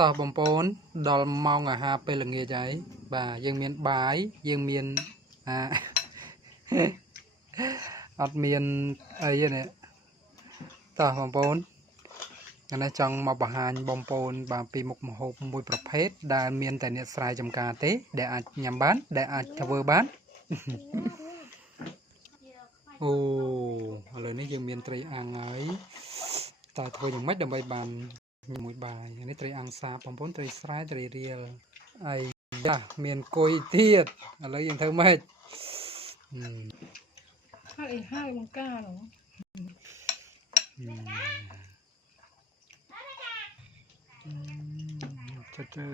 ตอบបំពូនដល់ម៉ោងអាហារពេលល្ងាចហើយបាទយើងមានបាយយើងមានអត់មានអីទេនេះតោះបំពូនអានេះចង់មកបង្ហាញបំពូនបាទពីមុខម្ហូបមួយប្រភេទដែលមានតែអ្នកស្រែចម្ការទេដែលអាចញ៉ាំបានដែលអាចធ្វើបានអូឥឡូវនេះយើងមានត្រីអាំងហើយតើធ្វើយ៉ាងម៉េចដើម្បីបានមួយបាយនេះត្រីអាំងសាបបំពូនត្រីស្រែត្រីរៀលអីយ៉ាមានគុយទៀតឥឡូវយើងធ្វើម៉េចហើយបង្ការចុចទៅ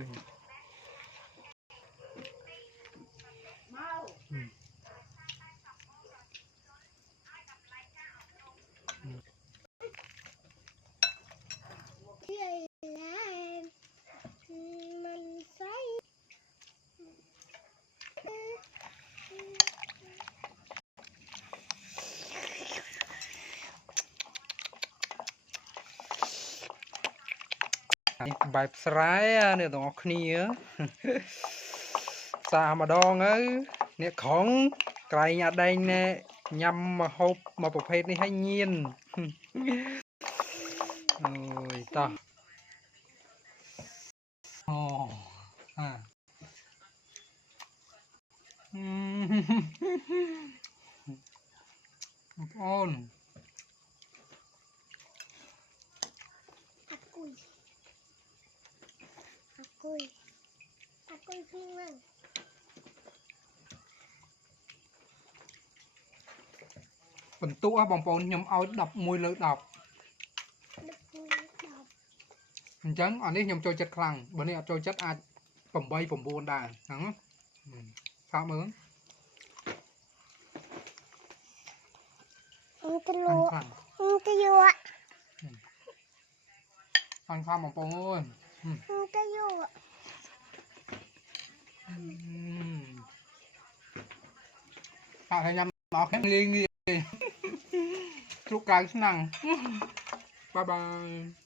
បែបស្រែនេះទាំងអស់គ្នាសាម្ដងទៅអ្នកក្រុងក្រែងអាដែងណែញ៉ាំមកហូបមកប្រភេទនេះឲ្យញៀនអូយតោះអូអូនអាគុយភ្លឺឡើងបន្ទុកបងប្អូនខ្ញុំឲ្យ11 លើ 10អញ្ចឹងអានេះខ្ញុំចូលចិត្តខ្លាំងបើនេះអត់ចូលចិត្តអាច8 9ដែរហ្នឹងខោមើលទៅលក់ទៅយកខាងខាងបងប្អូនអើយទៅយកតែញ៉ាំអស់គ្នាងាយងាយជ្រូកកៅឆ្នាំងបាយបាយ